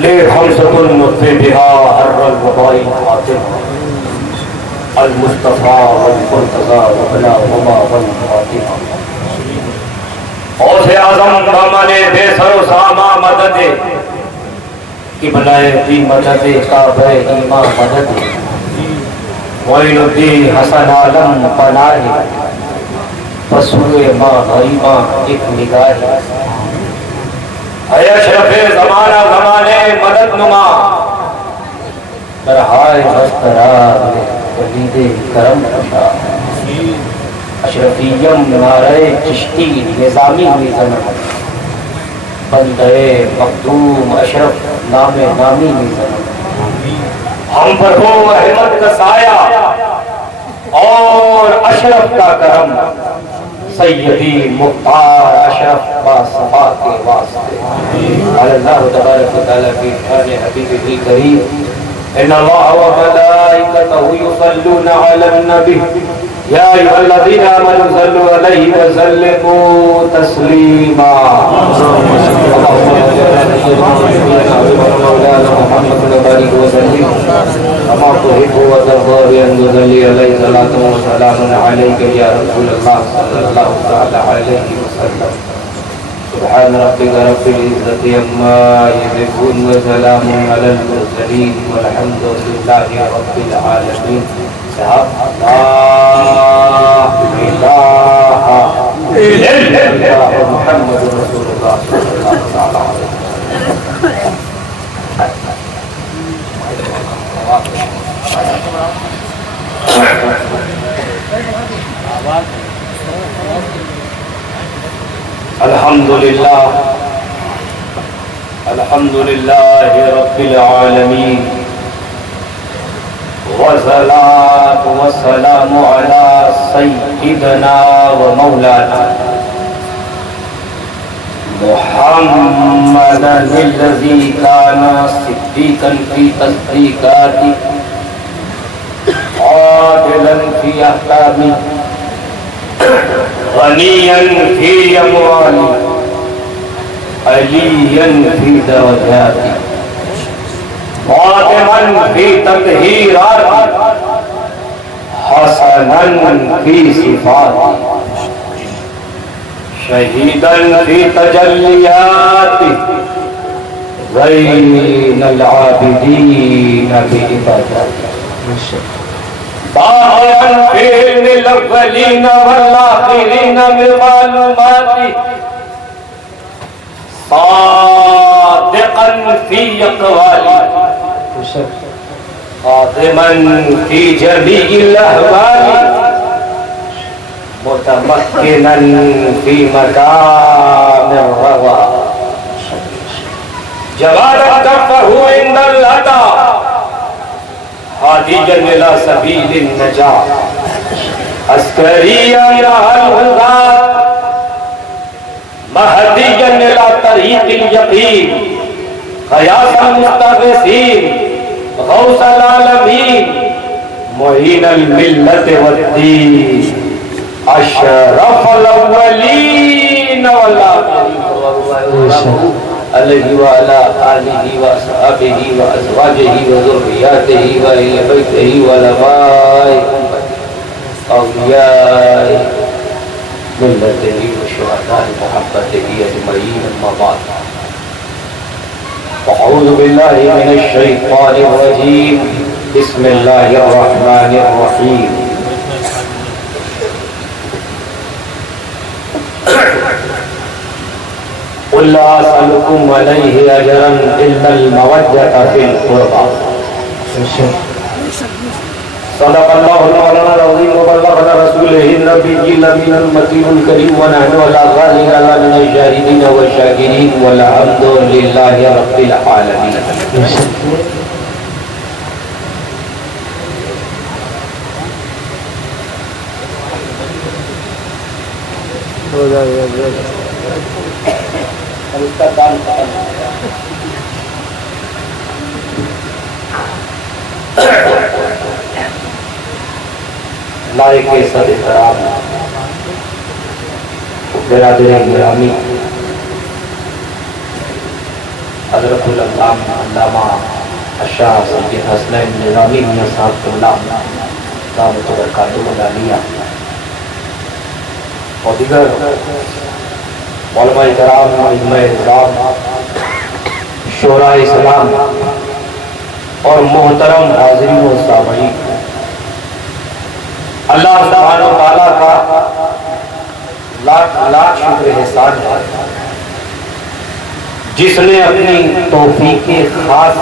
ليه حمزة نطفي بها حر الوضاء الحاطم المصطفى والمرتضى وبلا وما والفاتحة غوث اعظم دامن بے سر و ساما مدد قبلہ کی مدد کعبہ ایمان مدد معین الدین حسن عالم پناہ بسوئے ماں غریباں ایک نگاہ اے اشرف زمانہ زمانے مدد نما برہائے مسترار ولید کرم کشا اشرفیم نعرہ چشتی نظامی نظام بندے مخدوم اشرف نام نامی نظام ہم پر ہو احمد کا سایہ اور اشرف کا کرم سیدی مختار اشرف با صفا کے واسطے اللہ تبارک و تعالی کی شان حبیب بھی کریم ان اللہ و ملائکتہ یصلون علی النبی یا ایھا الذین آمنوا صلوا علیہ وسلموا تسلیما اللهم صل علی سیدنا محمد وبارک وسلم كما تحب وترضى بأن نصلي عليه صلاة وسلام عليك يا رسول الله صلى الله تعالى عليه وسلم سبحان ربك رب العزة عما يصفون وسلام على المرسلين والحمد لله رب العالمين لا إله إلا الله محمد رسول الله صلى الله عليه وسلم الحمد لله رب العالمين والصلاة والسلام على سيدنا ومولانا محمد الذي كان صديقا في تصديقاته عادلا في أحكامه غنيا في أمواله عليا في درجاته قادما في تطهيراته حسنا في صفاته شهيدا في تجلياته بين العابدين بعبادته طاغيا في علم الأولين والآخرين بمعلوماته صادقا في أقواله قادما في جميع الأهوال متمكنا في مقام الروى جوادا كفه عند الهدى هاديا إلى سبيل النجاة عسكريا إلى الهدى مهديا إلى طريق اليقين غياث المستغيثين غوث العالمين معين الملة والدين أشرف الأولين والآخرين عليه وعلى آله وأصحابه وأزواجه وذرياته وأهل بيته وعلماء أولياء ملته وشهداء محبته أجمعين أما بعد أعوذ بالله من الشيطان الرجيم بسم الله الرحمن الرحيم قل لا أسألكم عليه أجرا إلا المودة في القربى صدق الله مولانا العظيم وبلغنا رسوله النبي الأمين المكي الكريم ونحن على ذلك من الشاهدين والشاكرين والحمد لله رب العالمين. لائق صد احترام برادر گرامی، حضرت علامہ الشاہ سید حسنین نظامی میاں صاحب اللہ دعوت و برکاتہ العالیہ اور دیگر علماء کرام ائمہ اعظام شورا اسلام اور محترم حاضرین و سامعین، اللہ سبحانہ و تعالیٰ کا لاکھ لاکھ شکر احسان ہے جس نے اپنی توفیق خاص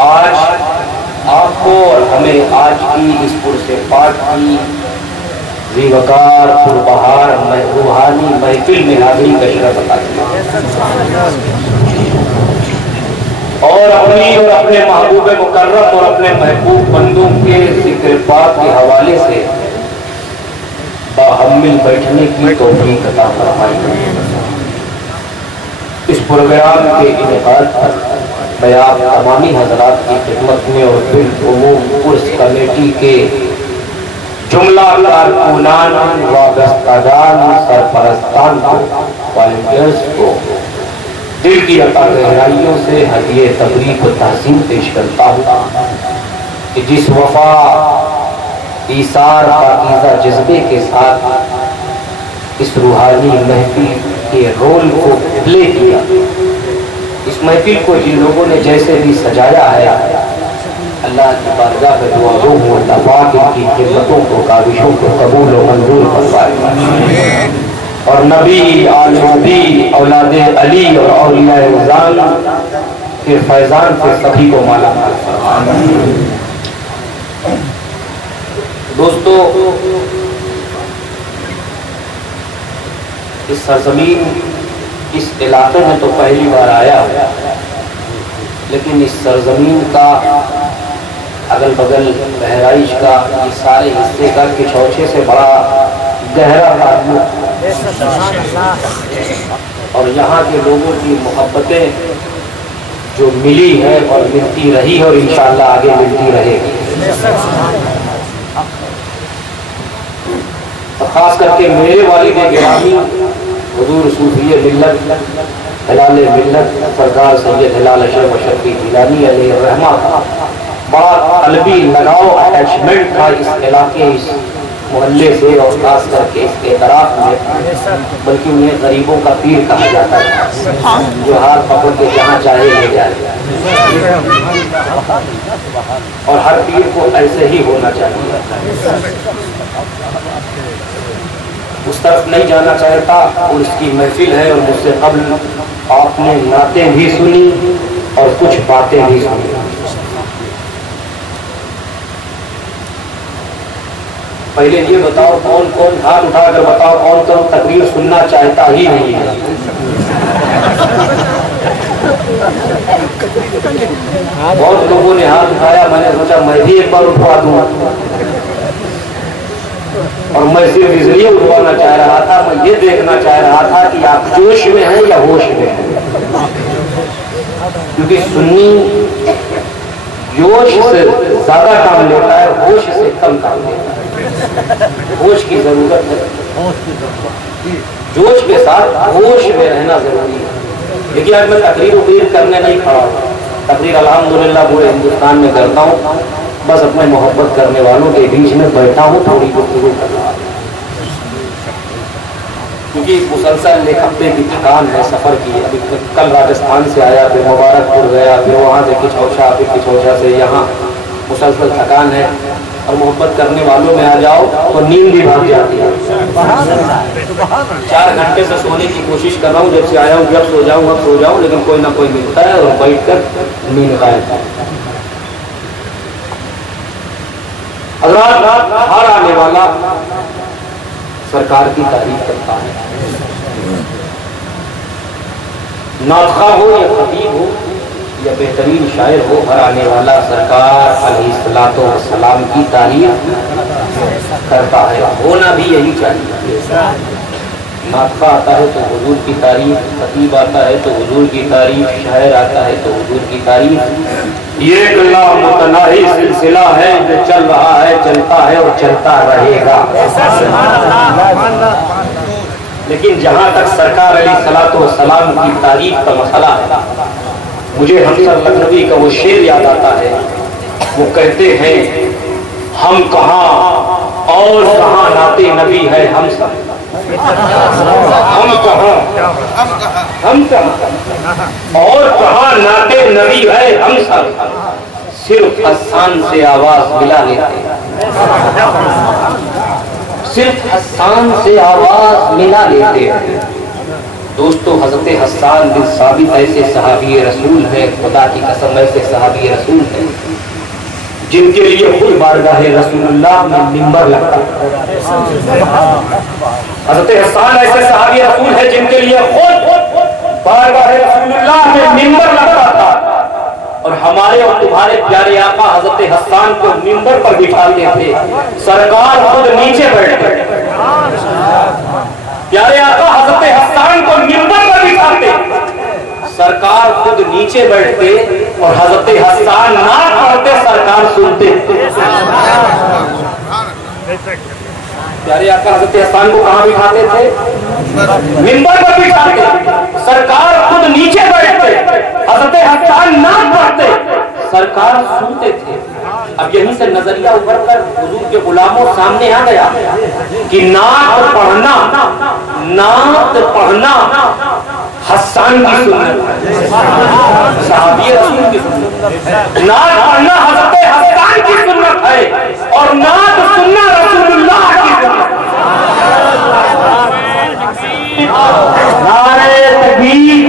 آج آپ کو اور ہمیں آج کی اس پرس پاک کی ذی وقار پربہار روحانی محفل میں حاضری کا شرف عطا کیا اور اپنی اور اپنے محبوب مکرم اور اپنے محبوب بندوں کے ذکر پاک کے حوالے سے باہمل بیٹھنے کی توفیق عطا فرمائی۔ اس پروگرام کے انعقاد پر میں آپ تمامی حضرات کی خدمت میں اور بالعموم عرس کمیٹی کے جملہ کارکنان وابستگان سرپرستان کو والنٹیئرز کو دل کی عطا گہرائیوں سے ہدیہ تبریک و تحسین پیش کرتا ہوں کہ جس وفا ایثار پاکیزہ جذبے کے ساتھ اس روحانی محفل کے رول کو پلے کیا، اس محفل کو جن لوگوں نے جیسے بھی سجایا ہے، اللہ کی بارگاہ میں دعا گو ہوں اللہ پاک ان کی خدمتوں کو کاوشوں کو قبول و منظور فرمائے اور نبی آل نبی اولاد علی اور اولیاء رضوان کے فیضان سے سبھی کو مالا مال فرمائے۔ دوستو، اس سرزمین اس علاقے میں تو پہلی بار آیا ہوں، لیکن اس سرزمین کا اگل بگل بہرائچ کا یہ سارے حصے کا کچھوچے سے بڑا گہرا تعلق اور یہاں کے لوگوں کی محبتیں جو ملی ہے اور ملتی رہی اور انشاءاللہ آگے ملتی رہے گی۔ خاص کر کے میرے والد گرامی حضور صوفی ملت ہلال ملت سرکار سید ہلال اشرف شرفی گیلانی علیہ الرحمہ کا بڑا قلبی لگاؤ اٹیچمنٹ تھا اس علاقے اس محلے سے اور خاص کر کے اس اعتراف میں، بلکہ انہیں غریبوں کا پیر کہا جاتا تھا جو ہاتھ پکڑ کے جہاں چاہے لے جائے، اور ہر پیر کو ایسے ہی ہونا چاہیے۔ اس طرف نہیں جانا چاہتا اور اس کی محفل ہے، اور مجھ سے قبل آپ نے نعتیں بھی سنی اور کچھ باتیں بھی سنی۔ پہلے یہ بتاؤ کون کون ہاتھ اٹھا کر بتاؤ کون کون تقریر سننا چاہتا ہی نہیں ہے؟ بہت لوگوں نے ہاتھ اٹھایا، میں نے سوچا میں بھی ایک بار اٹھوا دوں، اور میں صرف اس لیے اٹھوانا چاہ رہا تھا، میں یہ دیکھنا چاہ رہا تھا کہ آپ جوش میں ہیں یا ہوش میں ہیں، کیونکہ سنی جوش سے زیادہ کام لیتا ہے، ہوش سے کم کام لیتا ہے۔ ہوش کی ضرورت ہے، جوش کے ساتھ ہوش میں رہنا ضروری ہے۔ لیکن آج میں تقریر کرنے نہیں کھڑا ہوں، تقریر الحمدللہ پورے ہندوستان میں کرتا ہوں، بس اپنے محبت کرنے والوں کے بیچ میں بیٹھا ہوں، تھوڑی گفتگو کر رہا ہوں، کیونکہ مسلسل ایک ہفتے کی تھکان ہے سفر کی۔ ابھی کل راجستھان سے آیا، پھر مبارک پور گیا، پھر وہاں سے کچھوچا، پھر کچھوچا سے یہاں، مسلسل تھکان ہے، اور محبت کرنے والوں میں آ جاؤ تو نیند بھی بھاگ جاتی ہے۔ 4 گھنٹے سے سونے کی کوشش کر رہا ہوں، جب سے آیا ہوں جب سو جاؤں، لیکن کوئی نہ کوئی ملتا ہے اور بیٹھ کر نیند غائب۔ حضرات، ہر آنے والا سرکار کی تعریف کرتا ہے، ناطخہ ہو یا خطیب ہو یا بہترین شاعر ہو، ہر آنے والا سرکار علیہ الصلوۃ والسلام کی تعریف کرتا ہے، ہونا بھی یہی چاہیے۔ ناطخہ آتا ہے تو حضور کی تعریف، خطیب آتا ہے تو حضور کی تعریف، شاعر آتا ہے تو حضور کی تعریف۔ یہ ایک لامتناہی سلسلہ ہے جو چل رہا ہے، چلتا ہے اور چلتا رہے گا۔ لیکن جہاں تک سرکار علیہ الصلوۃ والسلام کی تعریف کا مسئلہ ہے، مجھے حمزہ لکھنوی کا وہ شعر یاد آتا ہے. وہ کہتے ہیں ہم کہاں اور کہاں نعت نبی ہے ہم سب، ہم کہاں اور کہاں نعت نبی ہے ہم سب، صرف حسان سے آواز ملا لیتے، صرف حسان سے آواز ملا لیتے ہیں. دوستو حضرت حسان بن ثابت ایسے صحابی رسول ہیں، خدا کی قسم ایسے صحابی رسول ہیں جن کے لیے خود بارگاہ رسول اللہ میں منبر لگتا. حضرت حسان ایسے صحابی رسول ہیں جن کے لیے خود بارگاہ رسول اللہ میں منبر لگتا تھا، اور ہمارے اور تمہارے پیارے آقا حضرت حسان کو منبر پر بٹھاتے تھے، سرکار خود نیچے بیٹھتے. پیارے آقا حضرت حسان کو منبر پر بٹھاتے، سرکار خود نیچے بیٹھتے اور حضرت حسان نعت پڑھتے، سرکار سنتے. پیارے آقا حضرت حسان کو کہاں بٹھاتے تھے؟ منبر پر بٹھاتے، سرکار خود نیچے بیٹھتے، حضرت حسان نعت پڑھتے، سرکار سنتے تھے. اب یہیں سے نظریہ ابھر کر حضور کے غلاموں سامنے آ گیا کہ نعت پڑھنا حسان کی سنت ہے، صحابی رسول کی سنت. نعت پڑھنا حضرت حسان کی سنت ہے اور نعت سننا رسول اللہ کی سنت. نعرہ تکبیر،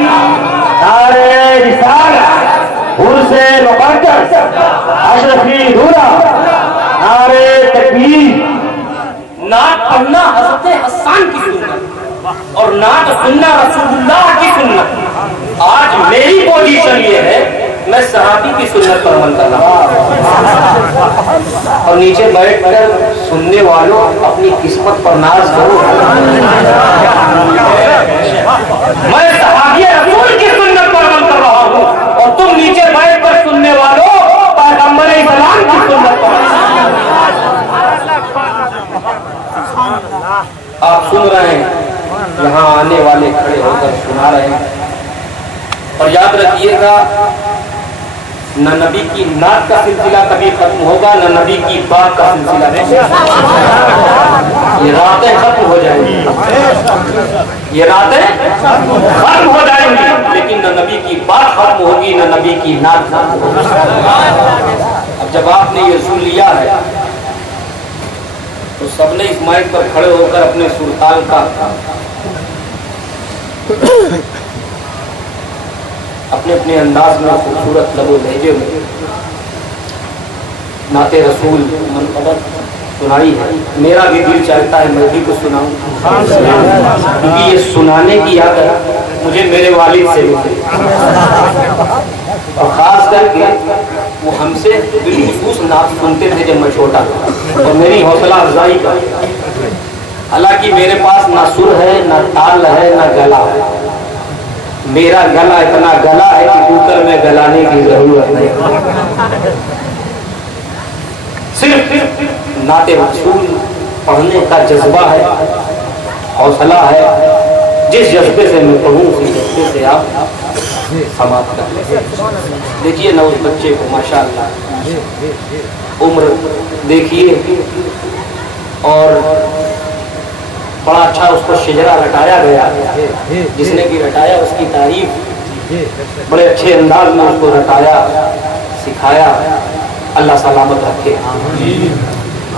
نعرہ رسالت، عرس مقدس، اشرفی دورہ، نعرہ تکبیر. نعت پڑھنا حضرت حسان کی سنت اور نعت سننا رسول اللہ کی سنت. آج میری پوزیشن یہ ہے میں صحابی کی سنت پر عمل کر رہا ہوں، اور نیچے بیٹھ کر سننے والوں اپنی قسمت پر ناز کرو. میں صحابی رسول کی سنت پر عمل کر رہا ہوں اور تم نیچے بیٹھ کر سننے والوں پیغمبر اسلام کی سنت پر. آپ سن رہے ہیں، یہاں آنے والے کھڑے ہو کر سنا رہے ہیں. اور یاد رکھیے گا، نہ نبی کی نعت کا سلسلہ کبھی ختم ہوگا، نہ نبی کی بات کا سلسلہ. یہ راتیں ختم ہو جائیں گی، یہ راتیں ختم ہو جائیں گی، لیکن نہ نبی کی بات ختم ہوگی نہ نبی کی نعت ختم ہوگی. اب جب آپ نے یہ سن لیا ہے تو سب نے اس مائک پر کھڑے ہو کر اپنے سرتال کا اپنے اپنے انداز میں خوبصورت لب و لہجے میں نعت رسول منقبت سنائی ہے. میرا بھی دل چاہتا ہے میں بھی کچھ سناؤں، کیونکہ یہ سنانے کی عادت مجھے میرے والد سے ملی، اور خاص کر کے وہ ہم سے بالخصوص نعت سنتے تھے جب میں چھوٹا تھا، اور میری حوصلہ افزائی کا. حالانکہ میرے پاس نہ سر ہے، نہ تال ہے، نہ گلا ہے. میرا گلا اتنا گلا ہے کہ کوکر میں گلانے کی ضرورت نہیں. صرف نعت رسول پڑھنے کا جذبہ ہے، حوصلہ ہے. جس جذبے سے میں پڑھوں اسی جذبے سے آپ سماعت کر لیں. دیکھیے نا اس بچے کو، ماشاءاللہ عمر دیکھیے، اور بڑا اچھا اس کو شجرہ رٹایا گیا. جس نے بھی رٹایا اس کی تعریف بڑے اچھے انداز میں اس کو رٹایا، سکھایا. اللہ سلامت رکھے.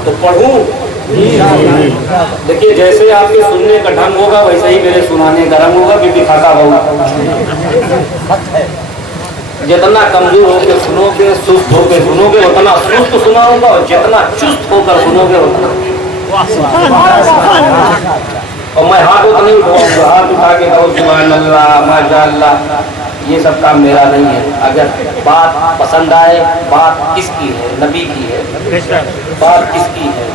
تو پڑھوں، دیکھیے جیسے آپ کے سننے کا ڈھنگ ہوگا ویسے ہی میرے سنانے کا رنگ ہوگا، بھی تھکا ہوگا. جتنا کمزور ہو کے سنو گے، سست ہو کے سنو گے اتنا سست سناؤں گا، اور جتنا چست ہو کر سنو گے اتنا. اور میں ہاتھ نہیں اٹھاؤں گا، ہاتھ اٹھا کے کہو سبحان اللہ ماشاء اللہ، یہ سب کام میرا نہیں ہے. اگر بات پسند آئے، بات کس کی ہے؟ نبی کی ہے. بات کس کی ہے؟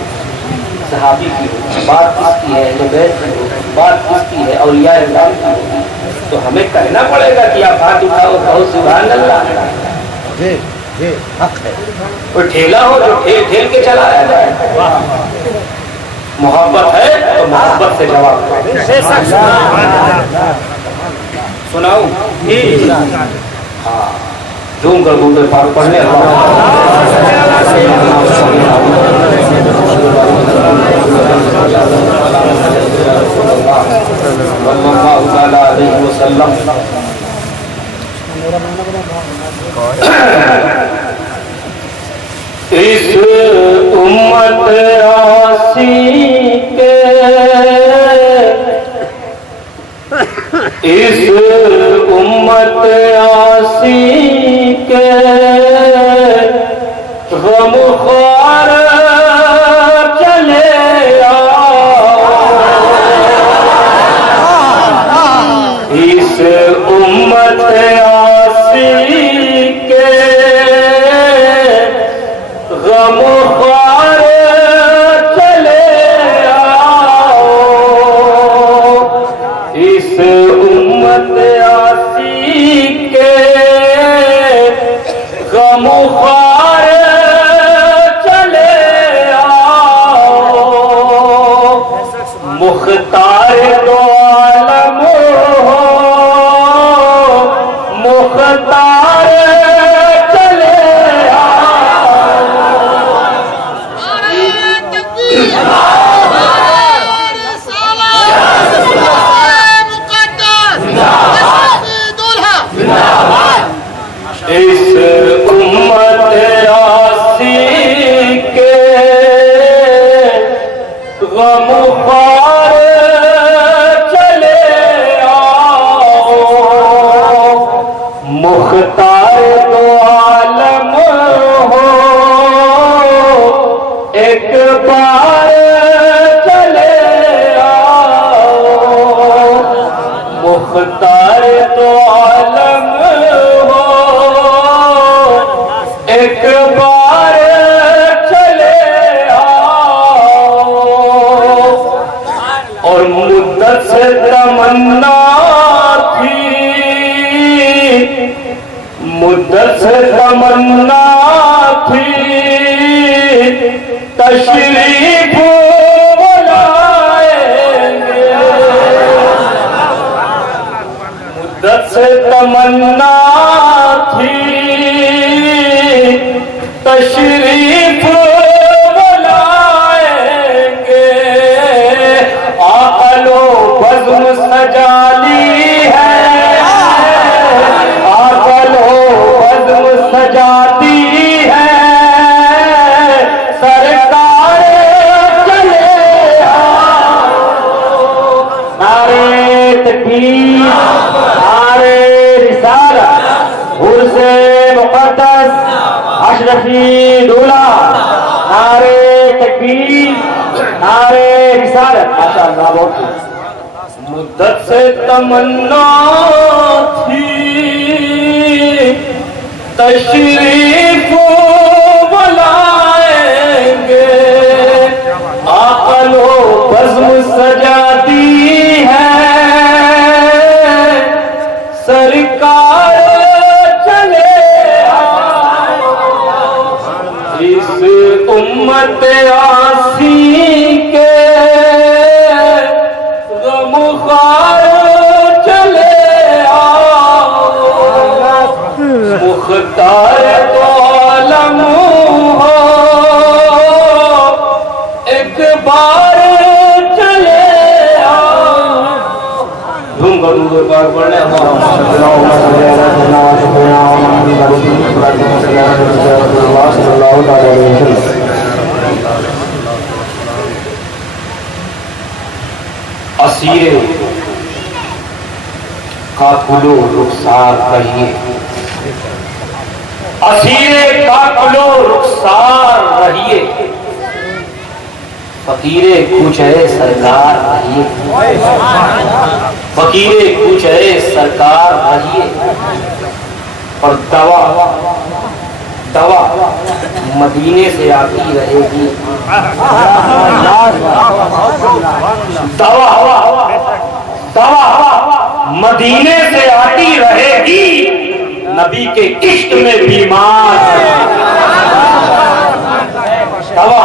صحابی کی ہے. بات کس کی ہے؟ اہل بیت کی ہے. بات کس کی ہے؟ اولیاء اللہ کی ہے. تو ہمیں کہنا پڑے گا کہ آپ ہاتھ اٹھاؤ کہو سبحان اللہ. کوئی ٹھیلا ہو جو ٹھیل ٹھیل کے چلایا جائے. محبت ہے تو محبت سے جواب سناؤں؟ ہاں جھوم کر گھومتے پاک پڑھنے وسلم. اس امت آسی کے اس امت آسی کے غم خوار چلے اس امت آسی کے غم خوار چلے اس امت آسی کے غم خوار چلے مختار دو عالم ہو مختار چلے اس امت آسی کے غم خوار چلے مختار دو عالم ہو ایک بار چلے مختار دو عالم ہو ایک بار چلے اور مدت سے تمنا مدت سے تمنا تھی تشریف بلائیں گے مدت سے تمنا تھی تشریف بلائیں گے عقل و بزم سجا لی ہے سجاتی ہے سرکار چلے نعرے تکبیر نعرے رسالت عرس مقدس اشرفی دولہ نعرے تکبیر نعرے رسالت ماشاءاللہ بہت مدت سے تمنا تھی تشریف بلائیں گے عقل و بزم سجاتی ہے سرکار چلے اس امت آسی کے غم خوار چلے مختار تو عالم ہو ایک بار چلے دھوم کا دور پار پڑھنے اسیر کا کلو رخسار کہیے اسیر کا کلو رخسار رہیے فقیر کوچ ہے سرکار رہیے فقیر کوچ ہے سرکار رہیے اور دوا مدینے سے آتی رہے گی دوا مدینے سے آتی رہے گی نبی کے عشق میں بیمار دوا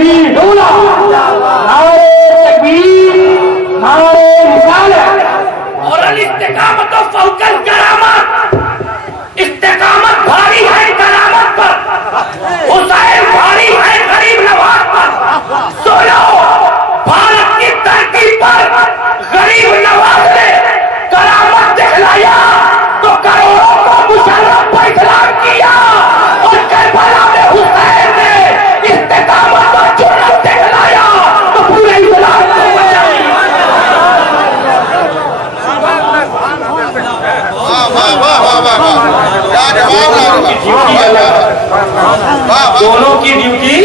تکبیر دولا نعرہ تکبیر نعرہ رسالت اور الاستقامت فوق الکرامت استقامت بھاری ہے کرامت پر حسین بھاری ہے غریب نواز پر سنو بھارت کی ترقی پر غریب نواز نے کرامت دکھلایا تو کروڑوں کو مشرف پر اطلاق کیا اور کربلا میں حسین نے استقامت اور جرأت دکھلایا تو پورے اسلام کو بچایا۔ دونوں کی ڈیوٹی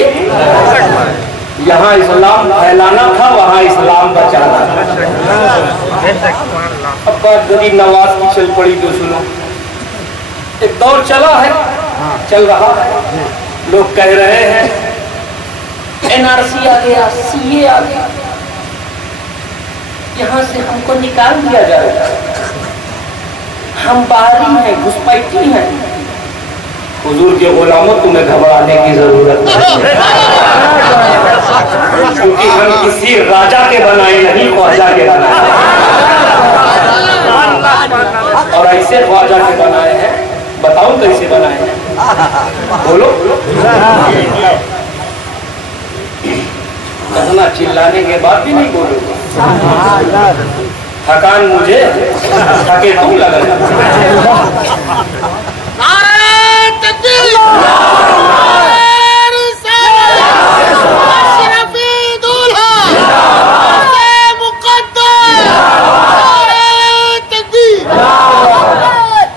یہاں اسلام پھیلانا تھا وہاں اسلام بچانا تھا۔ اب بات غریب نواز کی چل پڑی تو سنو، ایک دور چلا ہے چل رہا ہے، لوگ کہہ رہے ہیں NRC آ گیا CA آ گیا، یہاں سے ہم کو نکال دیا جائے گا، ہم باہری ہیں گھسپیٹی ہیں۔ حضور کے غلاموں تمہیں گھبرانے کی ضرورت نہیں، کیونکہ ہم کسی راجا کے بنائے نہیں خواجہ کے بنائے، اور ایسے خواجہ کے بنائے ہیں، بتاؤں کیسے بنائے ہیں؟ بولو کہنا چلانے کے بعد بھی نہیں بولو گا، تھکان مجھے تھکے تم لگا۔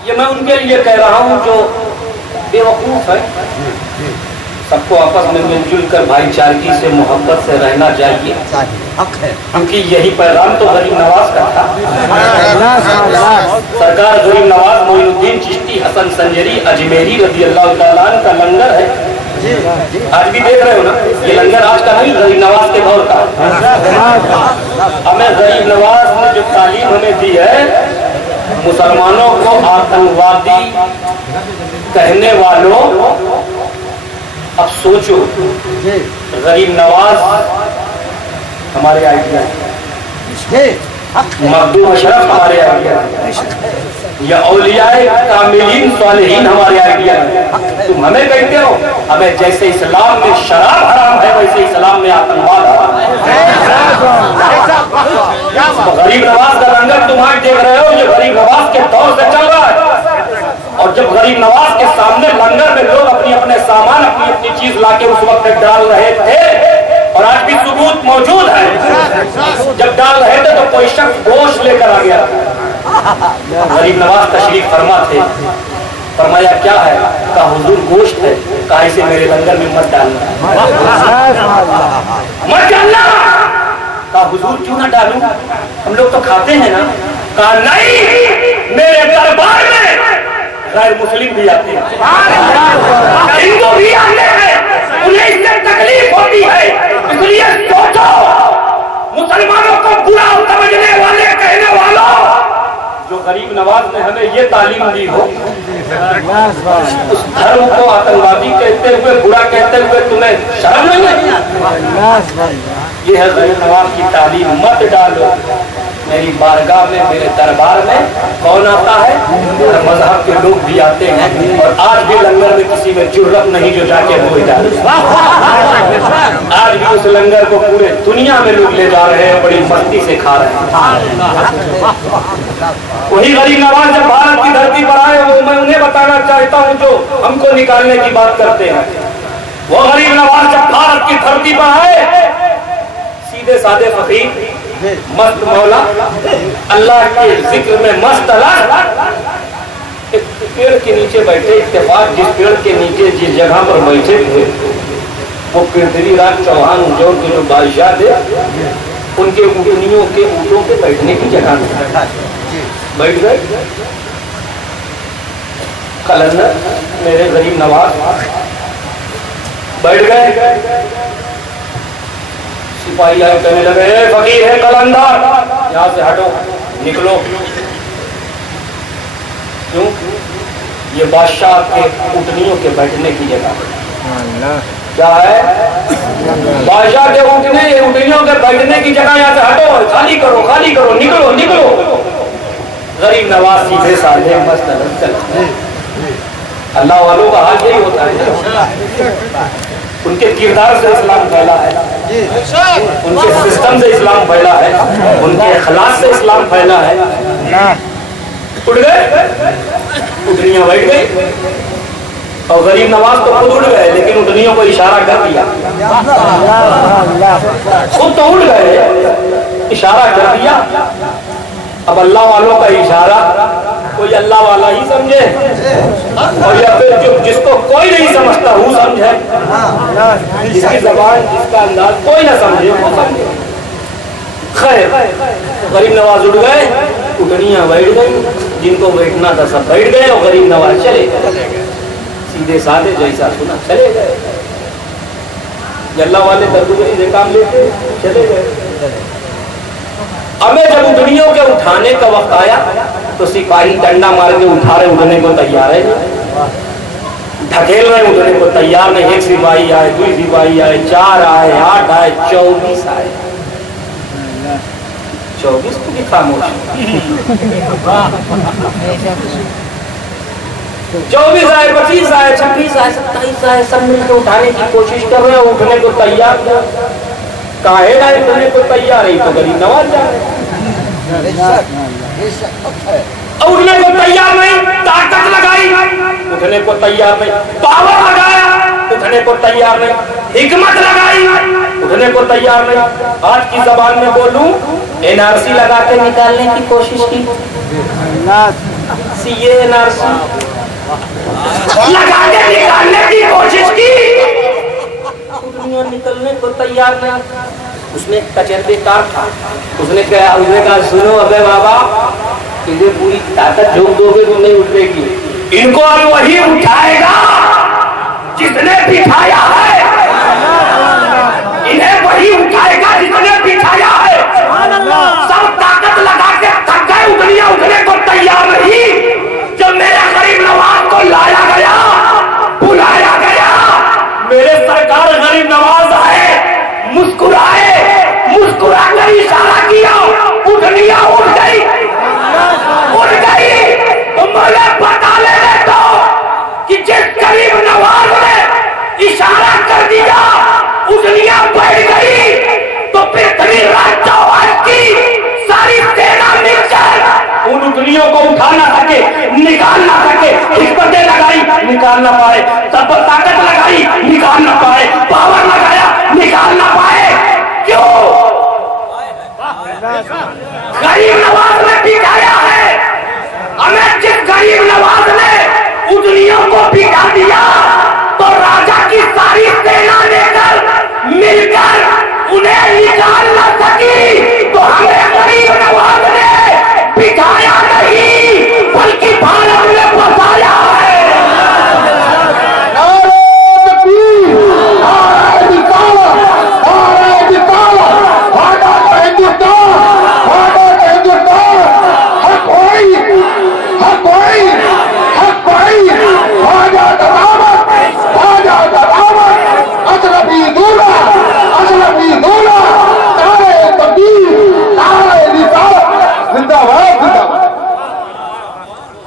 یہ میں ان کے لیے کہہ رہا ہوں جو بے وقوف ہے، سب کو آپس میں مل جل کر بھائی چارگی سے محبت سے رہنا چاہیے، کیونکہ یہی پیغام تو غریب نواز کا تھا۔ سرکار غریب نواز معین الدین چشتی حسن سنجری اجمیری رضی اللہ تعالیٰ عنہ کا لنگر ہے، آج بھی دیکھ رہے ہو نا، یہ لنگر آج کا نہیں غریب نواز کے دور کا۔ ہمیں غریب نواز نے جو تعلیم ہمیں دی ہے، مسلمانوں کو آتنکوادی کہنے والوں، اب سوچو غریب نواز ہمارے آئیڈیا ہے، مخدوم اشرف ہمارے آئیڈیا ہے، یا اولیاء کاملین صالحین ہمارے آئیڈیا ہے۔ تم ہمیں کہتے ہو ہمیں جیسے اسلام میں شراب حرام ہے ویسے اسلام میں آتنکواد حرام ہے۔ غریب نواز کا لنگر تم آج دیکھ رہے ہو، یہ غریب نواز کے دور سے چل رہا ہے، اور جب غریب نواز کے سامنے لنگر میں لوگ اپنی اپنے سامان اپنی اپنی چیز لا کے اس وقت ڈال رہے تھے، اور آج بھی ثبوت موجود ہے، جب ڈال رہے تھے تو کوئی شخص گوشت لے کر آ گیا، غریب نواز تشریف فرما تھے، فرمایا کیا ہے؟ کہا حضور گوشت ہے، کہا اسے میرے لنگر میں مت ڈالنا، مت ڈالنا۔ کہا حضور کیوں نہ ڈالوں، ہم لوگ تو کھاتے ہیں نا۔ کہا نہیں، میرے دربار میں غیر مسلم بھی آتے ہیں، ہندو بھی آتے ہیں، انہیں اس سے تکلیف ہوتی ہے، اس لیے سوچو مسلمانوں کو برا سمجھنے والے کہنے والوں، جو غریب نواز نے ہمیں یہ تعلیم دی ہو، اس دھرم کو آتنکوادی کہتے ہوئے برا کہتے ہوئے تمہیں شرم نہیں ہے؟ یہ ہے غریب نواز کی تعلیم، مت ڈالو۔ میری بارگاہ میں میرے دربار میں کون آتا ہے؟ ہر مذہب کے لوگ بھی آتے ہیں، اور آج بھی لنگر میں کسی میں جرأت نہیں جو جا کے بوئی ڈالے۔ آج بھی اس لنگر کو پورے دنیا میں لوگ لے جا رہے ہیں، بڑی مستی سے کھا رہے ہیں۔ وہی غریب نواز جب بھارت کی دھرتی پر آئے، وہ میں انہیں بتانا چاہتا ہوں جو ہم کو نکالنے کی بات کرتے ہیں۔ وہ غریب نواز جب بھارت کی دھرتی پر آئے، سیدھے سادے فقیر، مست مولا، اللہ کے ذکر میں مست اللہ، ایک پیڑ کے نیچے بیٹھے، اتفاق جس پیڑ کے نیچے جس جگہ پر بیٹھے تھے وہ پرتھوی راج چوہان انجور کے جو بادشاہ تھے، ان کے اونٹنیوں کے اونٹوں پہ بیٹھنے کی جگہ بیٹھ گئے۔ قلندر میرے غریب نواز بیٹھ گئے، سپاہی آئے کہنے لگے اے فقیر ہے قلندر، یہاں سے ہٹو، نکلو۔ کیوں؟ یہ بادشاہ کے اونٹنیوں کے بیٹھنے کی جگہ، کیا ہے؟ بادشاہ کے اونٹنیوں کے بیٹھنے کی جگہ یہاں سے ہٹو، خالی کرو، خالی کرو، نکلو نکلو. غریب نواز سیدھے سادھے مست چلتے. اللہ والوں کا حال یہی ہوتا ہے. ان کے کردار سے اسلام پھیلا ہے، ان کے سسٹم سے اسلام پھیلا ہے، ان کے اخلاق سے اسلام پھیلا ہے. اٹھ گئے، اٹھنیاں بیٹھ گئی، اور غریب نواز تو خود اٹھ گئے لیکن اٹھنیوں کو اشارہ کر دیا. خود تو اٹھ گئے، اشارہ کر دیا. اب اللہ والوں کا اشارہ کوئی اللہ والا ہی سمجھے اور یا پھر جس کو کوئی نہیں سمجھتا وہ سمجھے. جس کی زبان، جس کا انداز کوئی نہ سمجھے وہ سمجھے. خیر، غریب نواز اٹھ گئے، اٹھنیاں بیٹھ گئی، جن کو بیٹھنا تھا سب بیٹھ گئے اور غریب نواز چلے گئے. سیدھے سادھے جیسا سنا چلے گئے. اللہ والے درگزری سے کام لیتے چلے گئے. ہمیں جب اٹھنیوں کے اٹھانے کا وقت آیا تو سپاہی ڈنڈا مار کے اٹھا رہے، اٹھنے کو تیار ہے، ڈھکیل رہے اٹھنے کو تیار نہیں. ایک سپاہی آئے، دو سپاہی آئے، 4 آئے، 8 آئے، 24 آئے. 24 تو بھی خاموش. 24 آئے، 25 آئے، 26 آئے، 27 آئے، سب مل کے اٹھانے کی کوشش کر رہے ہیں. اٹھنے کو تیار کاہے نہ اٹھنے کو تیار ہے تو غریب نواز جا رہے. اٹھنے کو تیار نہیں، طاقت لگائی، اٹھنے کو تیار نہیں، پاور لگایا، اٹھنے کو تیار نہیں، حکمت لگائی، اٹھنے کو تیار نہیں. آج کی زبان میں بولوں، NRC لگا کے نکالنے کی کوشش کی، CA NRC لگا کے نکالنے کی کوشش کی، نکلنے کو تیار نہیں. اس میں ایک تجربے کار تھا، اس نے کہا سنو ابے بابا، تجھے پوری طاقت جھونک دو گے تو نہیں اٹھے گی. ان کو اب وہی اٹھائے گا جس نے بٹھایا ہے، انہیں وہی اٹھائے گا جس نے بٹھایا ہے. سب طاقت لگا کے تھک گئے، اٹھنیاں اٹھنے کو تیار نہیں. جب میرے غریب نواز کو لایا گیا، بلایا گیا، میرے سرکار غریب نواز آئے، مسکرائے، مسکرا کر اشارہ کیا، اٹھنیاں اٹھ گئی، اٹھ گئی. تو مجھے بتا لینے دو کہ جس غریب نواز نے اشارہ کر دیا اٹھنیاں بیٹھ گئی، تو پھر رات چوہد کی ساری سینا مل کر ان اٹھنیوں کو اٹھا نہ سکے، نکال نہ سکے. حکمتیں لگائی، نکال نہ پائے. تب طاقت لگائی، نکال نہ پائے. پاور لگایا، نکال نہ پائے. کیوں؟ غریب نواز نے بٹھایا ہے. ہمیں جس غریب نواز نے اٹھنیوں کو بٹھا دیا تو راجا کی ساری سینا لے کر مل کر انہیں نکال نہ سکی. تو ہمیں غریب نواز نے بٹھایا نہیں بلکہ بھارت میں بسایا ہے.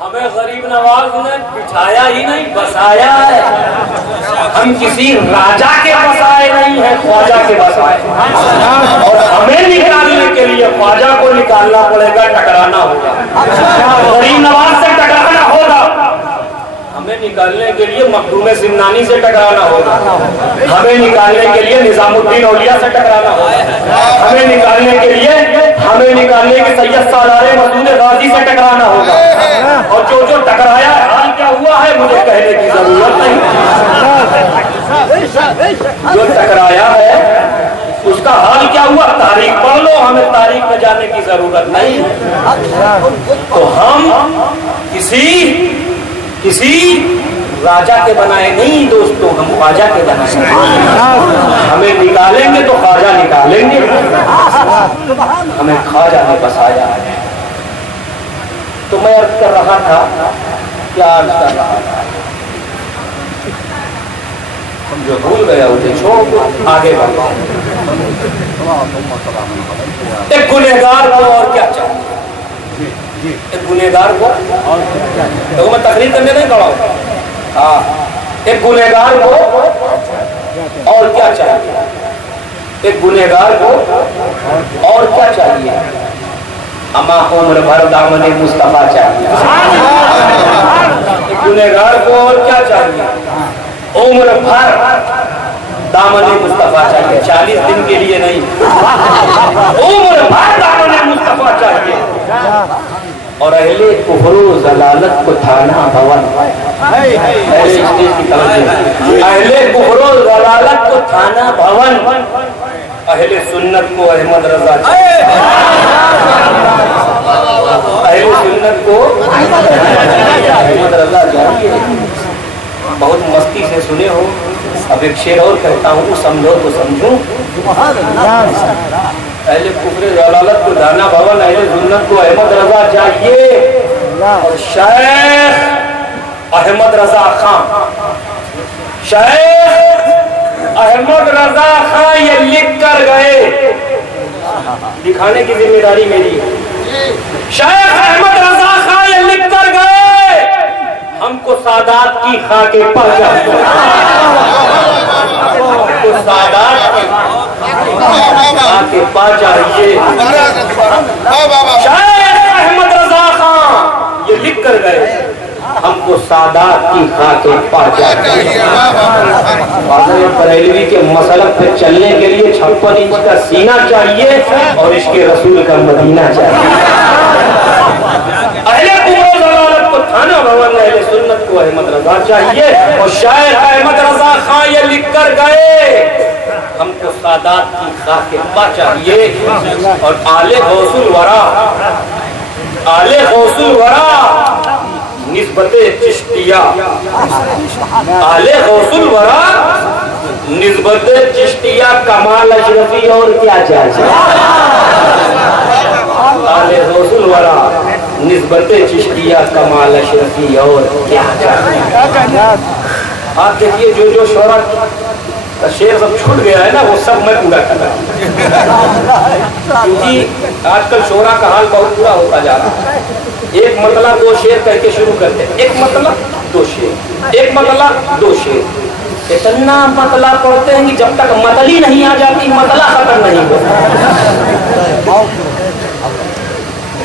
ہمیں غریب نواز نے بٹھایا ہی نہیں، بسایا ہے. ہم کسی راجا کے بسائے نہیں ہیں، خواجہ کے بسائے. اور ہمیں نکالنے کے لیے خواجہ کو نکالنا پڑے گا، ٹکرانا ہوگا. غریب نواز سے ٹکرانا ہوگا. ہمیں نکالنے کے لیے مخدوم سمنانی سے ٹکرانا ہوگا. ہمیں نکالنے کے لیے نظام الدین اولیاء سے ٹکرانا ہوگا. ہمیں نکالنے کے سید سالار مسعود غازی سے ٹکرانا ہوگا. اور جو ٹکرایا ہے حال کیا ہوا ہے مجھے کہنے کی ضرورت نہیں. جو ٹکرایا ہے اس کا حال کیا ہوا تاریخ پڑھ لو، ہمیں تاریخ میں جانے کی ضرورت نہیں. تو ہم کسی راجا کے بنائے نہیں دوستوں، ہم خواجہ کے بنائے. ہمیں نکالیں گے تو خواجہ نکالیں گے. ہمیں خواجہ نے بسایا. تو میں عرض کر رہا تھا، کیا عرض کر رہا تھا؟ جو بھول گیا اسے چھوڑ دو، آگے بڑھو۔ ایک گنہگار کو اور کیا چاہیے؟ ایک گنہگار کو دیکھو میں تقریر کرنے نہیں کھڑا ہوں، ہاں ایک گنہگار کو اور کیا چاہیے؟ ایک گنہگار کو اور کیا چاہیے؟ اما عمر بھر دامن مصطفیٰ چاہیے۔ ایک گنہگار کو اور کیا چاہیے؟ عمر بھر دامن مصطفیٰ چاہیے، 40 دن کے لیے نہیں، عمر بھر دامن مصطفیٰ چاہیے۔ اور اہل کفر و ضلالت کو تھانہ بھون، اہل کفر و ضلالت کو تھانہ بھون، اہل سنت کو احمد رضا چاہیے، اہل سنت کو احمد رضا چاہیے۔ بہت مستی سے سنے ہو، اب ایک شعر اور کہتا ہوں، سمجھو تو سمجھوں۔ اہل کفر ضلالت کو دانا بھون، اہل سنت کو احمد رضا چاہیے۔ اور شیخ احمد رضا خان، شیخ احمد رضا خان یہ لکھ کر گئے، دکھانے کی ذمہ داری میری ہے۔ شیخ احمد رضا خان یہ لکھ کر گئے، ہم کو سادات کی خاکے پا چاہیے، ہم کو سادات کی خاکے پا چاہیے۔ شیخ احمد رضا خان یہ لکھ کر گئے، ہم کو سادات کی خاکے پا چاہیے۔ فاضل بریلوی کے مسلک پہ چلنے کے لیے 56 انچ کا سینہ چاہیے اور عشق رسول کا مدینہ چاہیے۔ اہل کفر و ضلالت کو تھانہ بھون، اہل سنت کو احمد رضا چاہیے۔ اور شاعر احمد رضا خان یہ لکھ کر گئے، ہم کو سادات کی خاکے پا چاہیے۔ اور آل غوث الورا، آل غوث الورا نسبت چشتیہ، آل غوث الورا نسبت چشتیہ کمال اشرفی اور کیا چاہیے؟ آل غوث الورا نسبت چشتیہ کمال اشرفی اور کیا چاہیے؟ آپ دیکھیے جو جو شعرا کا شعر سب چھوٹ گیا ہے نا، وہ سب میں پورا کر رہا ہوں، کیونکہ آج کل شعرا کا حال بہت برا ہوتا جا رہا ہے۔ ایک مطلع 2 شعر کہہ کے شروع کرتے ہیں، ایک مطلع 2 شعر، ایک مطلع 2 شعر، اتنا مطلع پڑھتے ہیں کہ جب تک مطلع نہیں آ جاتی مطلع ختم نہیں ہوتا۔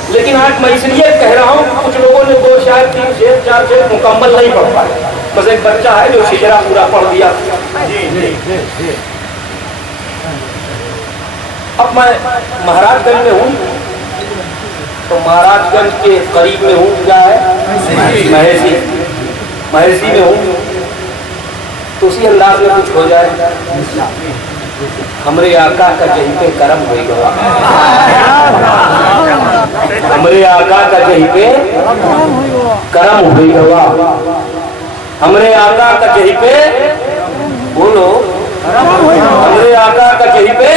لیکن آج میں اس لیے کہہ رہا ہوں کہ کچھ لوگوں نے 2 شعر 3 شعر 4 شعر مکمل نہیں پڑھ پائے۔ بس ایک بچہ ہے جو شجرا پورا پڑھ دیا۔ اب میں مہاراج گنج میں ہوں، تو مہاراج گنج کے قریب میں ہوں، کیا ہے مہرسی میں ہوں، تو اسی انداز میں کچھ ہو جائے، ہمارے آقا کا جہیں پہ کرم ہوئی گوا، ہمارے آقا کا جہیں پہ کرم ہوئی گوا، ہمارے آقا کا جہیں پہ بولو، ہمارے آقا کا جہیں پہ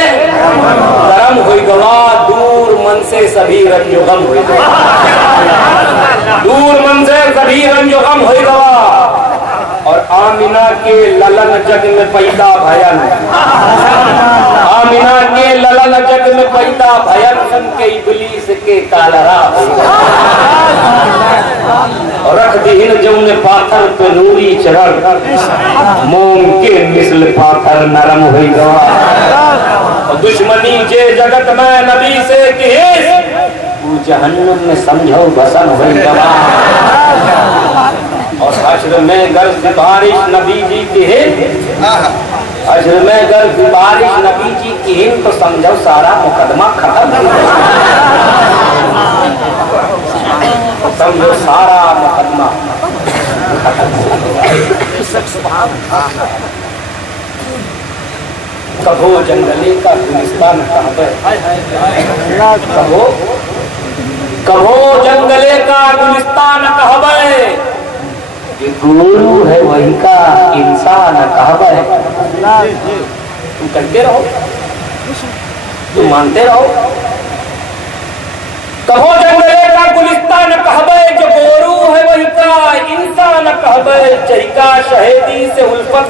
کرم ہوئی گوا، دور من سے سبھی رنج و غم ہوئی گوا، دور من سے سبھی رنج و غم ہوئی گوا۔ اور آمینہ کے للن جگ میں پیدا بھین، آمینہ کے للن جگ میں پیدا بھین، سن کے ابلیس کے کالرا اور رکھ دہن جمن پاتھر پہ نوری چرڑ، موم کے مثل پاتھر نرم ہوئی گوا۔ دشمنی جے جگت میں نبی سے کہیس، تو جہنم میں سمجھو بسن ہوئی گوا۔ اور حشر میں گرد بارش نبی جی کی ہن، حشر میں گرد بارش نبی جی کی ہن، تو سمجھو سارا مقدمہ ختم ہو گیا، سمجھو سارا مقدمہ ختم ہو گیا۔ کبھو جنگلے کا گلستان کہبے، کبھو جنگلے کا گلستان کہبے، گورو ہے وہی کا انسان کہبے۔ تم کہتے رہو، تم مانتے رہو، کہو جنگلے کا گلستان کہبے، جو گورو ہے وہی کا انسان کہبے، چہکا شہیدی سے الفت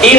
3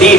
3।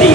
3,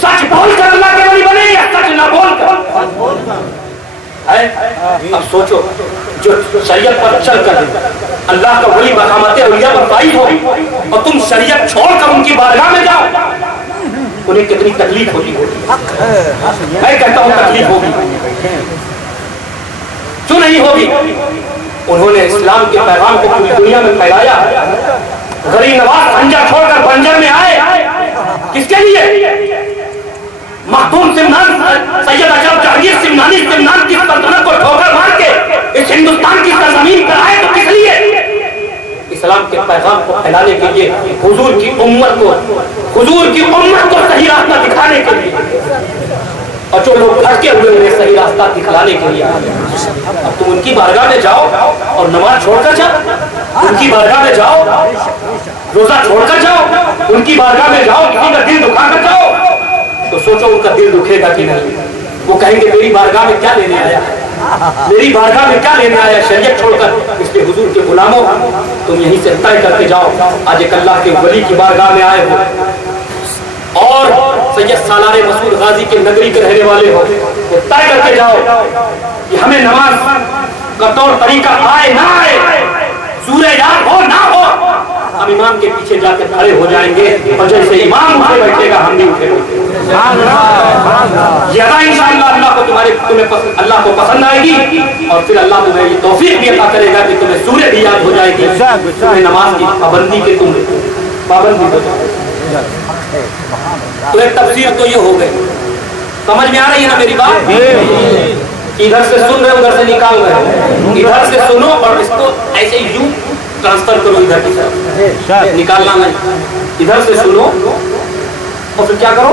سچ بول کر اللہ کے ولی بنے یا سچ نہ بول کر؟ اب سوچو، جو شریعت پر چل کر اللہ کا ولی مقامات اولیاء پر فائز ہو اور تم شریعت چھوڑ کر ان کی بارگاہ میں جاؤ، انہیں کتنی تکلیف ہوگی؟ میں کہتا ہوں تکلیف ہوگی، کیوں نہیں ہوگی؟ انہوں نے اسلام کے پیغام کو پوری دنیا میں پھیلایا، غریب نواز خنجر چھوڑ کر بنجر میں آئے، کس کے لیے؟ مخدوم سمنان سید اجب جہانگیر سمنانی سمنان کی سلطنت کو ٹھوکر مار کے اس ہندوستان کی سرزمین پر آئے، تو کس لیے؟ اسلام کے پیغام کو پھیلانے کے لیے، حضور کی امت کو صحیح راستہ دکھانے کے لیے، اور جو لوگ بھٹکے ہوئے انہیں صحیح راستہ دکھلانے کے لیے۔ اب تم ان کی بارگاہ میں جاؤ اور نماز چھوڑ کر جاؤ، ان کی بارگاہ میں جاؤ روزہ چھوڑ کر جاؤ، ان کی بارگاہ میں جاؤ کسی کا دل دکھا کر جاؤ، تو سوچو ان کا دل دکھے گا کہ نہیں؟ وہ کہیں گے میری بارگاہ میں کیا لینے آیا، میری بارگاہ میں کیا لینے آیا شریعت چھوڑ کر؟ اس لیے حضور کے غلاموں، تم یہیں سے طے کر کے جاؤ، آج ایک اللہ کے ولی کی بارگاہ میں آئے ہو اور سید سالار مسعود غازی کے نگری کے رہنے والے ہو، تو طے کر کے جاؤ کہ ہمیں نماز کا طور طریقہ آئے نہ آئے، سورہ یاد ہو نہ ہو، ہم امام کے پیچھے جا کے کھڑے ہو جائیں گے، اور جیسے امام اٹھے بیٹھے گا ہم بھی اٹھے بیٹھے گا۔ یہ ادا انشاءاللہ اللہ کو پسند آئے گی، اور پھر اللہ تمہیں یہ توفیق بھی عطا کرے گا کہ تمہیں سورہ بھی یاد ہو جائے گی، تمہیں نماز کی پابندی کے تم پابندی ہو جائے۔ تو ایک تفسیر تو یہ ہو گئی، سمجھ میں آ رہی ہے نا میری بات؟ ادھر سے سن رہے ادھر سے نکال رہے، ادھر سے سنو اور اس کو ایسے یوں ٹرانسفر کرو ادھر کی طرف، نکالنا نہیں، ادھر سے سنو اور پھر کیا کرو،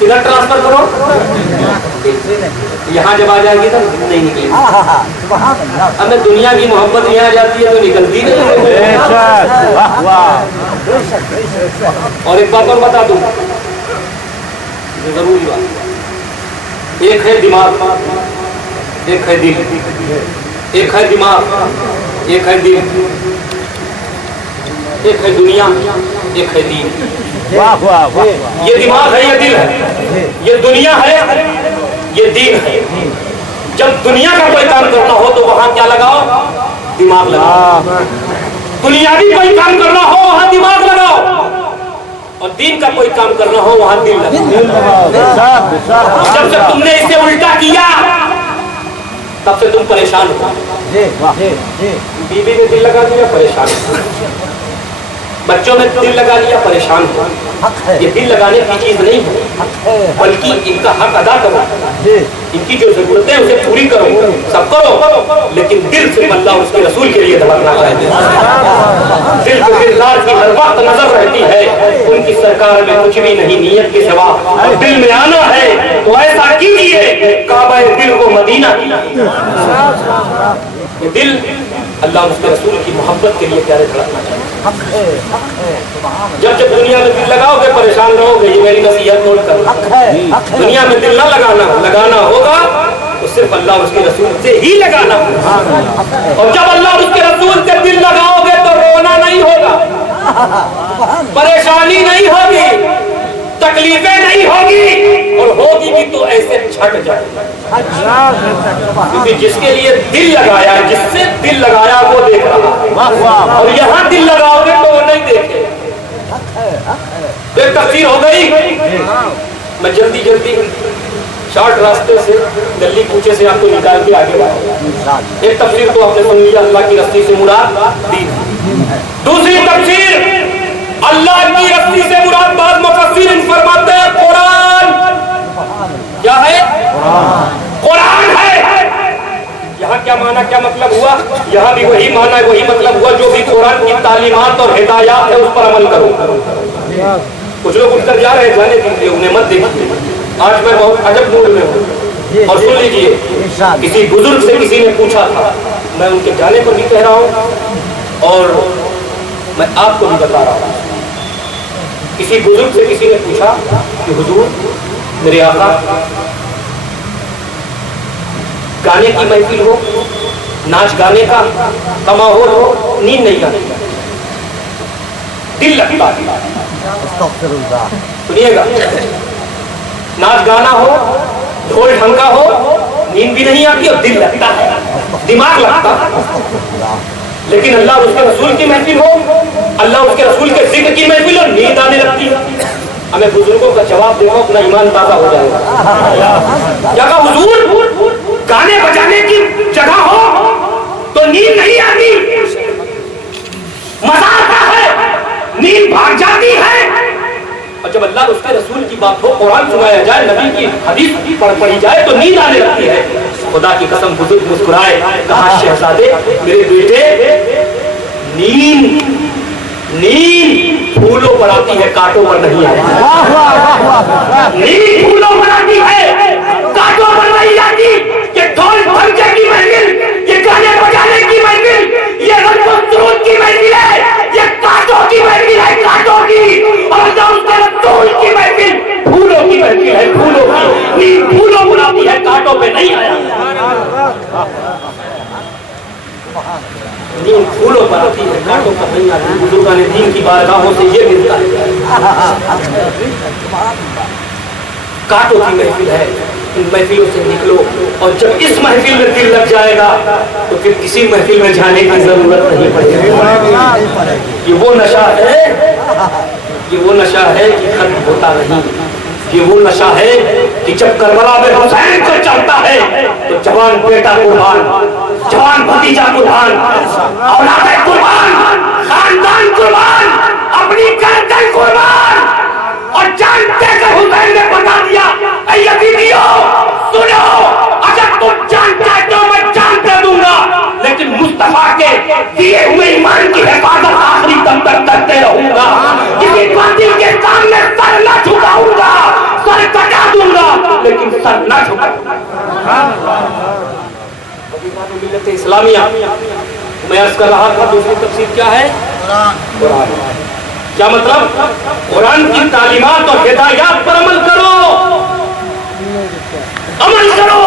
ادھر ٹرانسفر کرو، یہاں جب آ جائے گی تو نہیں نکلے گی۔ ہمیں دنیا کی محبت یہاں جاتی ہے تو نکلتی نہیں۔ اور ایک بات اور بتا دوں، ضروری بات، ایک ہے دماغ، ایک ہے دل، ایک ہے دماغ، ایک ہے دل، ایک ہے دنیا، ایک ہے دین۔ یہ دماغ ہے، یہ دل ہے، یہ دنیا ہے، یہ دین ہے۔ جب دنیا کا کوئی کام کرنا ہو تو وہاں کیا لگاؤ؟ دماغ لگاؤ۔ دنیاوی کوئی کام کرنا ہو وہاں دماغ لگاؤ، اور دین کا کوئی کام کرنا ہو وہاں دل لگاؤ۔ جب سے تم نے اسے الٹا کیا تب سے تم پریشان ہو۔ بیوی میں دل لگا دیا پریشان ہو، بچوں میں دل لگا لیا پریشان ہو۔ یہ دل لگانے کی چیز نہیں ہے، بلکہ ان کا حق ادا کرو، ان کی جو ضرورتیں اسے پوری کرو، سب کرو، لیکن دل صرف اللہ اور اس کے رسول کے لیے دھڑکنا چاہیے۔ دل کو دلدار کی ہر وقت نظر رہتی ہے، ان کی سرکار میں کچھ بھی نہیں نیت کے سوا، اور دل میں آنا ہے تو ایسا کیجیے کعبہ دل کو مدینہ کیجیے۔ یہ دل اللہ اور اس کے رسول کی محبت کے لیے پیارے دھڑکنا چاہیے۔ جب جب دنیا میں دل لگاؤ گے پریشان رہو گے، یہ میری نصیحت نوٹ کرنا۔ دنیا میں دل نہ لگانا ہوگا تو صرف اللہ اور اس کے رسول سے ہی لگانا ہوگا، اور جب اللہ اور اس کے رسول سے دل لگاؤ گے تو رونا نہیں ہوگا، پریشانی نہیں ہوگی، تکلیفیں نہیں ہوگی، اور ہوگی بھی تو ایسے چھٹ جائے، کیونکہ جس کے لیے دل لگایا، جس سے دل لگایا وہ دیکھ رہا، اور یہاں دل لگاؤ گے تو وہ نہیں دیکھے۔ ایک تفسیر ہو گئی، میں جلدی شارٹ راستے سے گلی کوچے سے آپ کو نکال کے آگے بڑھا۔ ایک تفسیر تو آپ نے سن لیا، اللہ کی رسی سے مراد دین۔ دوسری تفسیر، اللہ کی رسی سے مراد بعض مفسرین فرماتے ہیں قرآن۔ کیا ہے؟ قرآن ہے۔ یہاں کیا معنی کیا مطلب ہوا؟ یہاں بھی وہی معنی وہی مطلب ہوا، جو بھی قرآن کی تعلیمات اور ہدایات ہے اس پر عمل کرو۔ کچھ لوگ اٹھ کر جا رہے ہیں جانے کے لیے، انہیں مت دیکھیے۔ آج میں بہت عجب موڈ میں ہوں، اور سن لیجیے، کسی بزرگ سے کسی نے پوچھا تھا، میں ان کے جانے کو بھی کہہ رہا ہوں اور میں آپ کو بھی بتا رہا ہوں۔ کسی بزرگ سے کسی نے پوچھا کہ حضور میرے آقا، گانے کی محفل ہو، ناچ گانے کا ماحول ہو، نیند نہیں آتی، دل لگتا ہے، سنیے گا، ناچ گانا ہو، ڈھول ڈھنکا ہو، نیند بھی نہیں آتی اور دل لگتا ہے، دماغ لگتا ہے، لیکن اللہ اور اس کے رسول کی محفل ہو، اللہ اس کے رسول کے ذکر کی محفل ہو، نیند آنے لگتی ہے۔ ہمیں بزرگوں کا جواب دیکھو، اپنا ایمان تازہ ہو جائے گا۔ کیا کہا حضور؟ گانے بجانے کی جگہ ہو تو نیند نہیں آتی، مزہ آتا ہے، نیند بھاگ جاتی ہے، اور جب اللہ اور اس کے رسول کی بات ہو، قرآن سنایا جائے، نبی کی حدیث پڑھی جائے تو نیند آنے لگتی ہے۔ خدا کی قسم بزرگ مسکرائے، کہا شہزادے میرے بیٹے، نیند پھولوں پر آتی ہے، کانٹوں پر نہیں آتی۔ نیند پھولوں پر آتی ہے، کانٹوں پر نہیں آتی۔ یہ ڈھول ڈھنکے کی محفل، یہ گانے بجانے کی محفل، یہ رنگ و سرود کی محفل ہے، یہ کانٹوں کی محفل ہے، کانٹوں کی، اور اللہ اس کے رسول کی محفل پھولوں کی محفل ہے، پھولوں کی۔ نیند پھولوں پر آتی ہے، کانٹوں پہ نہیں آیا۔ دین پھولوں پر آتی ہے، کانٹوں پر نہیں آتی۔ بزرگان دین کی بارگاہوں سے یہ ملتا ہے، کانٹوں کی محفل ہے، ان محفلوں سے نکلو، اور جب اس محفل میں دل لگ جائے گا تو پھر کسی محفل میں جانے کی ضرورت نہیں پڑے گی۔ یہ وہ نشہ ہے، یہ وہ نشہ ہے کہ ختم ہوتا نہیں۔ یہ وہ نشہ ہے کہ جب کربلا میں حسین کو چلتا ہے تو جوان بیٹا قربان، جوان بھتیجا قربان، اولاد قربان، خاندان قربان، اپنی گردن قربان، اور جان دے کر حسین نے بتا دیا، اے یزیدیو سنو، اگر تم جان چاہتے ہو میں جان دے دوں گا، لیکن مصطفیٰ کے دیے ہوئے ایمان کی حفاظت آخری دم تک کرتے رہوں گا، کسی باطل کے سامنے سر نہ جھکاؤں گا، سر کٹا دوں گا لیکن سر نہ جھکاؤں گا۔ ملت اسلامیہ میں عرض کر رہا تھا، دوسری تفسیر کیا ہے؟ قرآن۔ کیا مطلب؟ قرآن کی تعلیمات اور ہدایات پر عمل کرو، عمل کرو۔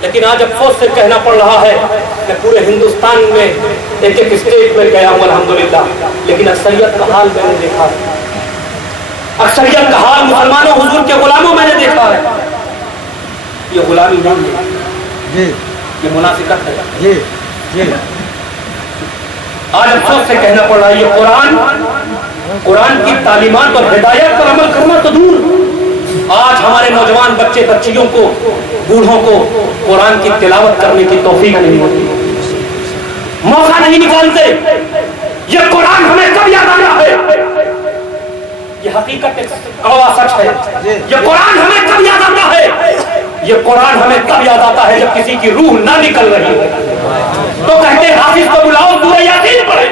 لیکن آج افسوس سے کہنا پڑ رہا ہے کہ پورے ہندوستان میں ایک ایک اسٹیٹ میں گیا ہوں الحمدللہ، لیکن اکثریت کا حال میں نے دیکھا ہے، اکثریت کا حال مسلمانوں حضور کے غلاموں میں نے دیکھا ہے۔ یہ غلامی نہیں ہے، یہ منافقت ہے۔ آج افسوس سے کہنا پڑ رہا ہے، یہ قرآن کی تعلیمات اور ہدایات پر عمل کرنا تو دور، آج ہمارے نوجوان بچے بچیوں کو، بوڑھوں کو قرآن کی تلاوت کرنے کی توفیق نہیں ہوتی، موقع نہیں نکالتے۔ یہ قرآن ہمیں کب یاد آنا ہے؟ یہ حقیقت کڑوا سچ ہے۔ یہ قرآن ہمیں کب یاد آتا ہے؟ یہ قرآن ہمیں کب یاد آتا ہے؟ جب کسی کی روح نہ نکل رہی ہے تو کہتے حافظ کو بلاؤ سورہ یاسین پڑھے۔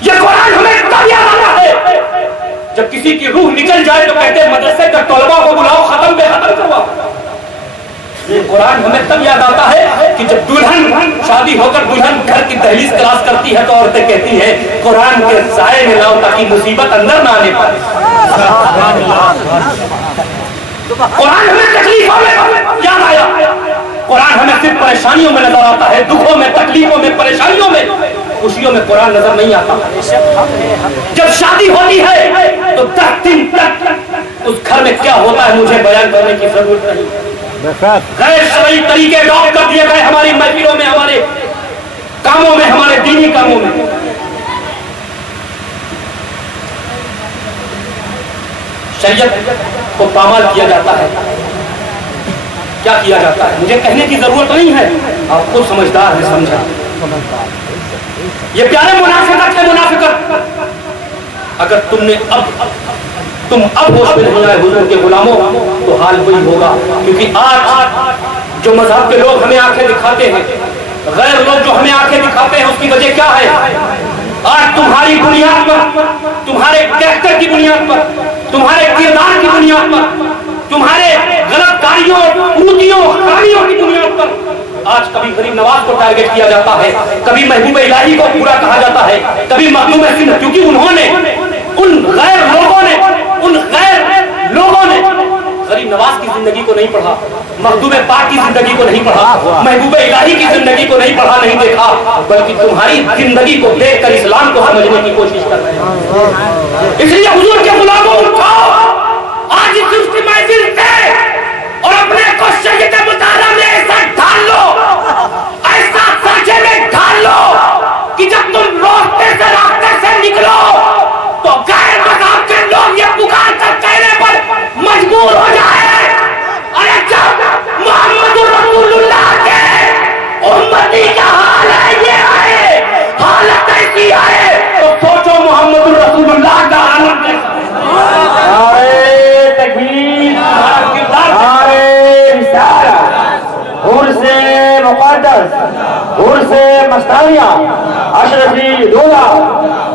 یہ قرآن ہمیں کب یاد آتا ہے؟ جب کسی کی روح نکل جائے تو کہتے مدرسے کے طلباء کو بلاؤ، ختم بے ختم کرواؤ۔ یہ قرآن ہمیں تب یاد آتا ہے کہ جب دلہن شادی ہو کر دلہن گھر کی دہلیز کراس کرتی ہے تو عورتیں کہتی ہیں قرآن کے سائے میں لاؤ تاکہ مصیبت اندر نہ آنے پائے۔ قرآن ہمیں تکلیفوں میں یاد آیا، قرآن ہمیں صرف پریشانیوں میں نظر آتا ہے، دکھوں میں، تکلیفوں میں، پریشانیوں میں، خوشیوں میں قرآن نظر نہیں آتا۔ جب شادی ہوتی ہے تو 10 دن تک اس گھر میں کیا ہوتا ہے مجھے بیان کرنے کی ضرورت نہیں۔ غیر شرعی طریقے اڈاپٹ کر دیے گئے ہماری محفلوں میں، ہمارے کاموں میں، ہمارے دینی کاموں میں۔ شریعت کو پامال کیا جاتا ہے۔ کیا کیا جاتا ہے مجھے کہنے کی ضرورت نہیں ہے، آپ خود سمجھدار ہیں، سمجھا۔ یہ پیارے منافقت ہے، منافقت۔ اگر تم اب ہوش میں نہیں آئے حضور کے غلاموں تو حال وہی ہوگا، کیونکہ آج جو مذہب کے لوگ ہمیں آنکھیں دکھاتے ہیں، غیر لوگ جو ہمیں آنکھیں دکھاتے ہیں، اس کی وجہ کیا ہے؟ آج تمہاری بنیاد پر، تمہارے کریکٹر کی بنیاد پر، تمہارے کردار کی بنیاد پر، تمہارے غلط کاریوں، پوتیوں، خامیوں کی بنیاد پر آج کبھی غریب نواز کو ٹارگٹ کیا جاتا ہے، کبھی محبوب الہی کو برا کہا جاتا ہے، کبھی مخدوم سندھ، کیونکہ انہوں نے، ان غیر لوگوں نے غریب نواز کی زندگی کو نہیں پڑھا، مخدوم پاک کی زندگی کو نہیں پڑھا، محبوب الہی کی زندگی کو نہیں پڑھا، نہیں دیکھا، بلکہ تمہاری زندگی کو دیکھ کر اسلام کو سمجھنے کی کوشش کر رہے ہیں. اس لیے حضور کے غلاموں اٹھو آج اس کی محفل سے اور اپنے کو شہید مطالعہ میں ایسا ڈھال لو, ایسا سانچے میں ڈھال لو کہ جب تم روستے سے راستے سے نکلو تو غیر مذہب کے لوگ یہ پکار کر کہنے پر مجبور ہو جائے, ارے جب محمد رسول اللہ کے امتی کا حال ہے یہ ہے, حالت ایسی ہے تو سوچو محمد رسول اللہ کا حالت کیسا ہے. نعرے تکبیر, نعرے رسالت, عرس مقدس, عرس مستانیہ, اشرفی دولہ,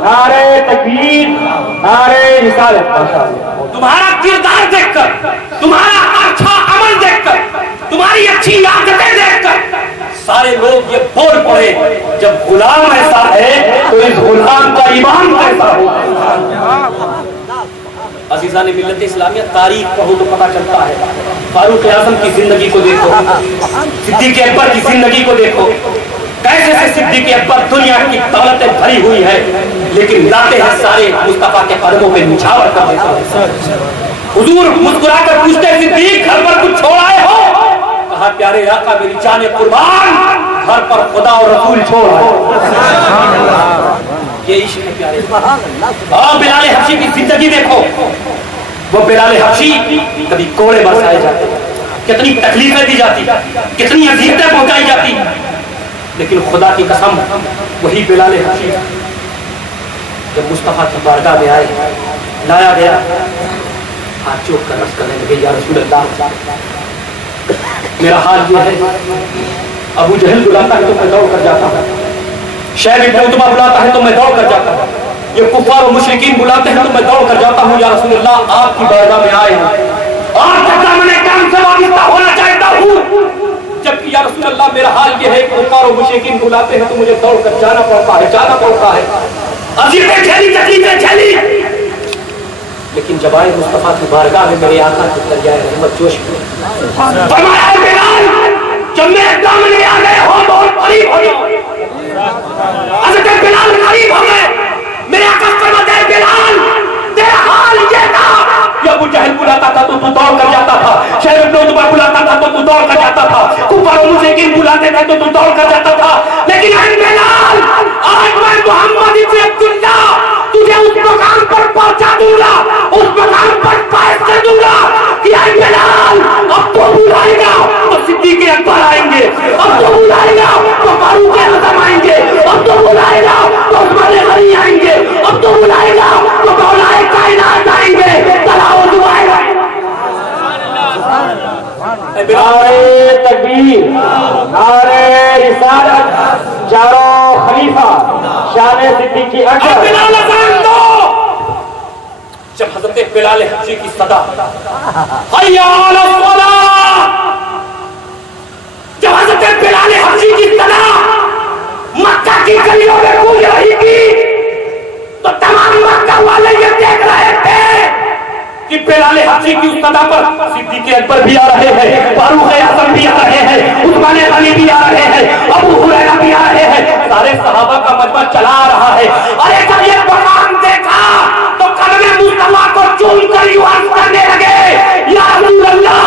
نعرے تکبیر, نعرے رسالت. تمہارا کردار دیکھ کر, تمہارا اچھا عمل دیکھ کر, تمہاری اچھی عادتیں دیکھ کر سارے لوگ یہ بول پڑے جب غلام ایسا ہے تو اس غلام کا ایمان کیسا ہوگا. عزیزان ملت اسلامیہ, تاریخ پڑھو تو پتہ چلتا ہے. فاروق اعظم کی زندگی کو دیکھو, صدیق اکبر کی زندگی کو دیکھو, کیسے سے صدیق اکبر دنیا کی دولتیں بھری ہوئی ہے لیکن لاتے ہیں سارے مصطفیٰ کے قدموں پہ نچھاور کر دیتے ہیں. حضور مسکرا کر پوچھتے ہیں صدیق گھر پر کچھ چھوڑ آئے ہو؟ کہا پیارے آقا میری جان قربان, گھر پر خدا اور رسول چھوڑ آئے. یہ عشق ہے پیارے. اور بلال حبشی کی زندگی دیکھو, وہ بلال حبشی کبھی کوڑے برسائے جاتے, کتنی تکلیفیں دی جاتی, کتنی اذیتیں پہنچائی جاتی, لیکن خدا کی قسم وہی بلال حبشی جب مصطفیٰ کی بارگاہ میں آئے, لایا گیا, ہاتھ چوک کر رس کرنے لگے, یا رسول اللہ میرا حال یہ ہے, ابو جہل بلاتا ہے تو میں دوڑ کر جاتا ہوں, شیخ ابن عتبہ بلاتا ہے تو میں دوڑ کر جاتا ہوں, یہ کفار و مشرکین بلاتے ہیں تو میں دوڑ کر جاتا ہوں, یا رسول اللہ آپ کی بارگاہ میں آئے ہیں آپ کا دامن کام سے وابستہ ہونا چاہتا ہوں, جبکہ یا رسول اللہ میرا حال یہ ہے کہ کفار و مشرکین بلاتے ہیں تو مجھے دوڑ کر جانا پڑتا ہے, اذیتیں جھیلی, تکلیفیں جھیلی, لیکن جب آئے مصطفیٰ کی بارگاہ میں میرے آقا کی دریائے رحمت جوش میں فرمایا بلال جب میرے دامن میں آ گئے ہو بہت قریب ہو گئے. حضرت بلال قریب ہو گئے, میرے آقا فرماتے ہیں بلال تیرا حال یہ تھا, یہ ابو جہل بلاتا تھا تو دوڑ کر جاتا تھا, شیخ ابن عتبہ بلاتا تھا تو دوڑ کر جاتا تھا, کفار و مشرکین بلاتے تھے تو دوڑ کر جاتا تھا, لیکن اے بلال آج میں محمد ابن عبداللہ تجھے اس مقام پر پہنچا دوں گا, اس مقام پر فائز کر دوں گا کہ اے بلال اب تو بلائے گا تو صدیق اکبر آئیں گے, اب تو بلائے گا تو فاروق اعظم آئیں گے, اب تو بلائے گا تو عثمان غنی آئیں گے, اب تو بلائے گا تو مولا کائنات آئیں گے, تلاوت دعائے گا. نعرے تکبیر, نعرے رسالت, چاروں خلیفہ شان صدیقی اکبر. بلال اذان دو. جب حضرت بلال حبشی کی صدا حی علی الصلاۃ, جب حضرت بلال حبشی کی صدا مکہ کی گلیوں میں گونج رہی تھی تو تمام مکہ والے یہ دیکھ رہے تھے کہ بلال حبشی کی اس صدا پر صدیق اکبر بھی آ رہے ہیں, فاروق اعظم بھی آ رہے ہیں, عثمان غنی بھی آ رہے ہیں, ابو ہریرہ بھی آ رہے ہیں, سارے صحابہ کا مجمع چلا آ رہا ہے. ارے جب یہ مقام دیکھا تو قدم مصطفیٰ کو چوم کر یوں عرض کرنے لگے, یا رسول اللہ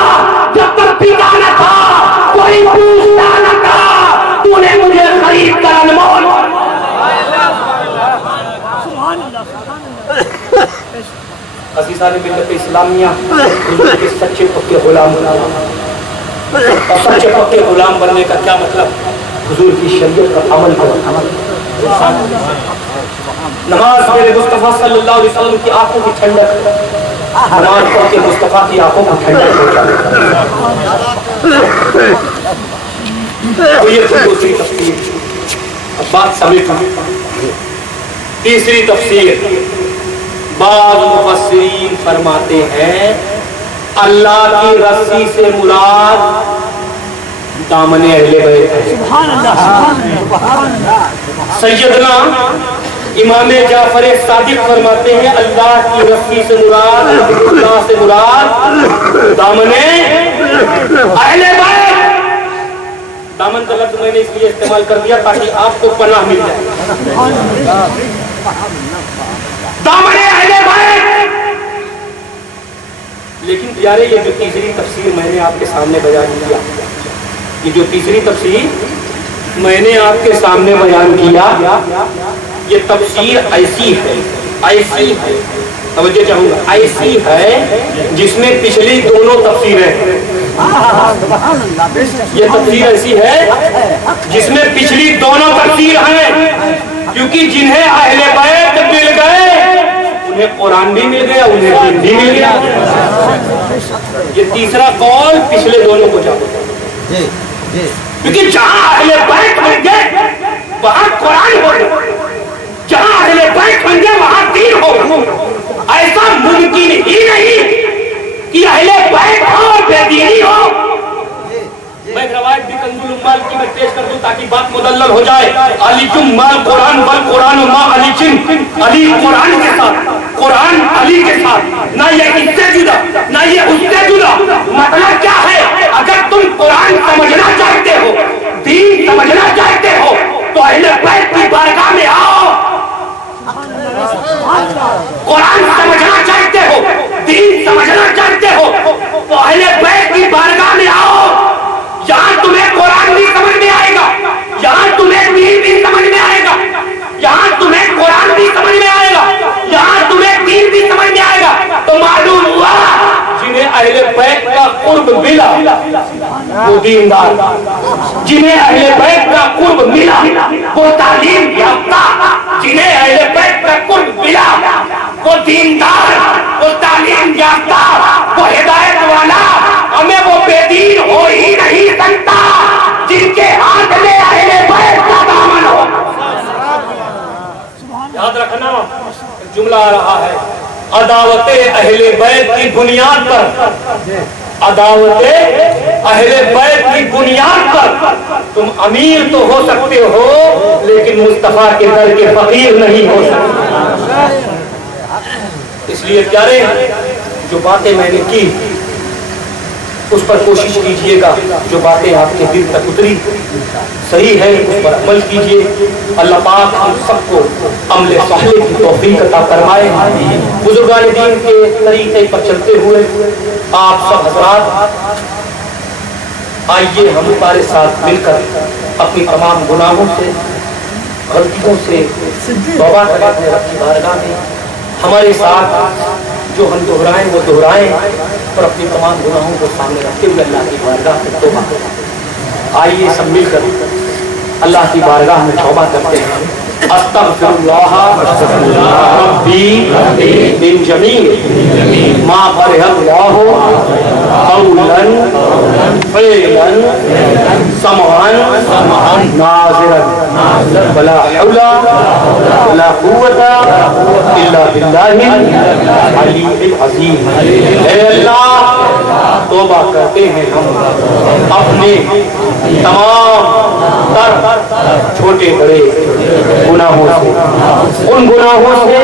جب تک پیتا نہ تھا کوئی پوچھتا نہ تھا, تو نے مجھے خرید کر انمول. عزیزان ملت اسلامیہ, حضور کے سچے پکے غلام بننا, اور سچے پکے غلام بننے کا کیا مطلب, حضور کی شریعت پر عمل کرنا. نماز میرے مصطفیٰ صلی اللہ علیہ وسلم کی آنکھوں کی ٹھنڈک, نماز پڑھ کے مصطفیٰ کی آنکھوں کی ٹھنڈک ہو جائے. یہ دوسری تفسیر, اب بات سمیٹا. تیسری تفسیر, بعض مفسرین فرماتے ہیں اللہ کی رسی سے مراد دامن اہل بیت ہے. سیدنا امام جعفر صادق فرماتے ہیں اللہ کی رسی سے مراد, اللہ سے مراد دامن اہل بیت. دامن کا لفظ میں نے اس لیے استعمال کر دیا تاکہ آپ کو پناہ مل جائے. دامن اہل بیت. لیکن پیارے یہ جو تیسری تفسیر میں نے آپ کے سامنے بیان کیا, یہ جو تیسری تفسیر میں نے آپ کے سامنے بیان کیا, یہ تفسیر ایسی ہے, توجہ چاہوں گا, ایسی ہے جس میں پچھلی دونوں تفسیریں, یہ تفسیر ایسی ہے جس میں پچھلی دونوں تفسیر ہیں, کیونکہ جنہیں اہل بیت مل گئے انہیں قرآن بھی مل گیا, انہیں دین بھی مل گیا. یہ تیسرا قول پچھلے دونوں کو جاتا ہے, کیونکہ جہاں اہل بیت ہوں گے وہاں قرآن ہو, جہاں اہل بیت ہوں گے وہاں دین ہو. ایسا ممکن ہی نہیں کہ اہل بیت ہو اور بے دینی ہو. میں روایت بھی کنز العمال کی میں پیش کر دوں تاکہ بات مدلل ہو جائے. علی کم مال قرآن بل قرآن ما علی چن, علی قرآن کے ساتھ, قرآن علی کے ساتھ, نہ یہ اس سے جدا نہ یہ اس سے جدا. مطلب کیا ہے, اگر تم قرآن سمجھنا چاہتے ہو, دین سمجھنا چاہتے ہو تو اہل بیت کی بارگاہ میں آؤ. قرآن سمجھنا چاہتے ہو, دین سمجھنا چاہتے ہو تو اہل بیت کی بارگاہ میں آؤ. یہاں تمہیں قرآن بھی سمجھ میں آئے گا, یہاں تمہیں دین بھی سمجھ میں آئے گا, یہاں تمہیں قرآن بھی سمجھ میں آئے گا, یہاں تمہیں دین بھی سمجھ میں آئے گا. تو معلوم ہوا جنہیں اہل بیت کا قرب ملا وہ دیندار, جنہیں اہل بیت کا قرب ملا وہ تعلیم یافتہ, جنہیں اہل بیت کا قرب ملا وہ دیندار, وہ تعلیم یافتہ, وہ ہدایت والا. ہمیں وہ بے دین ہو ہی نہیں سکتا جن کے ہاتھ میں اہل بیت کا دامن ہو. یاد رکھنا جملہ آ رہا ہے, عداوت اہل بیت کی بنیاد پر, عداوت اہل بیت کی بنیاد پر تم امیر تو ہو سکتے ہو لیکن مصطفیٰ کے در کے فقیر نہیں ہو سکتے. اس لیے پیارے جو باتیں میں نے کی اس پر کوشش کیجئے گا, جو باتیں آپ کے دل تک اتری صحیح ہے اس پر عمل کیجئے. اللہ پاک ہم سب کو عمل صالح کی توفیق عطا فرمائے. بزرگان دین کے طریقے پر چلتے ہوئے آپ سب حضرات آئیے ہم ہمارے ساتھ مل کر اپنی تمام گناہوں سے, غلطیوں سے توبہ کریں اپنے رب کی بارگاہ میں. ہمارے ساتھ جو ہم دہرائیں وہ دہرائیں اور اپنی تمام گناہوں کو سامنے رکھتے ہوئے اللہ کی بارگاہ میں توبہ کریں. آئیے سب مل کر اللہ کی بارگاہ میں توبہ کرتے ہیں. استغفر اللہ ربی من جمیع ما برہ اللہ قولا فعلا سمعا ناظرا ولا حول ولا قوة الا باللہ العلی العظیم. اے اللہ توبہ کرتے ہیں ہم اپنے تمام تر چھوٹے بڑے گناہوں سے, ان گناہوں سے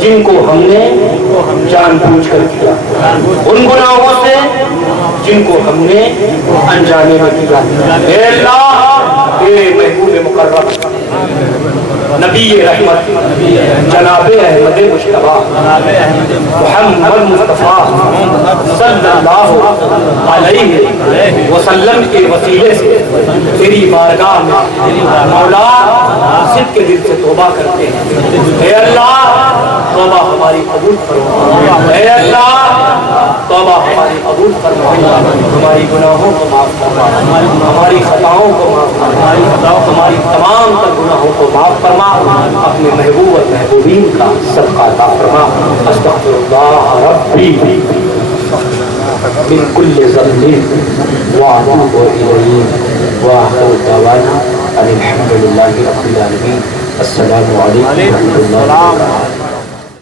جن کو ہم نے جان بوجھ کر کیا, ان گناہوں سے جن کو ہم نے انجانے میں کیا. اے اللہ تیرے محبوب مقرب نبی رحمت جناب احمد مجتبیٰ محمد مصطفیٰ صلی اللہ علیہ وسلم کے وسیلے سے تیری بارگاہ میں مولا صدق کے دل سے توبہ کرتے ہیں. اے اللہ توبہ ہماری قبول فرما, اے اللہ توبہ ہماری قبول فرما, ہماری گناہوں کو معاف فرما, ہماری خطاؤں کو معاف فرما, ہماری تمام تر گناہوں کو معاف فرما, اپنے محبوب اور محبوبین کا صدقہ عطا فرما. استغفر اللہ ربی من کل ذنب واتوب الیہ واخر دعوانا ان الحمد للہ رب العالمین. السلام علیکم ورحمۃ اللہ وبرکاتہ.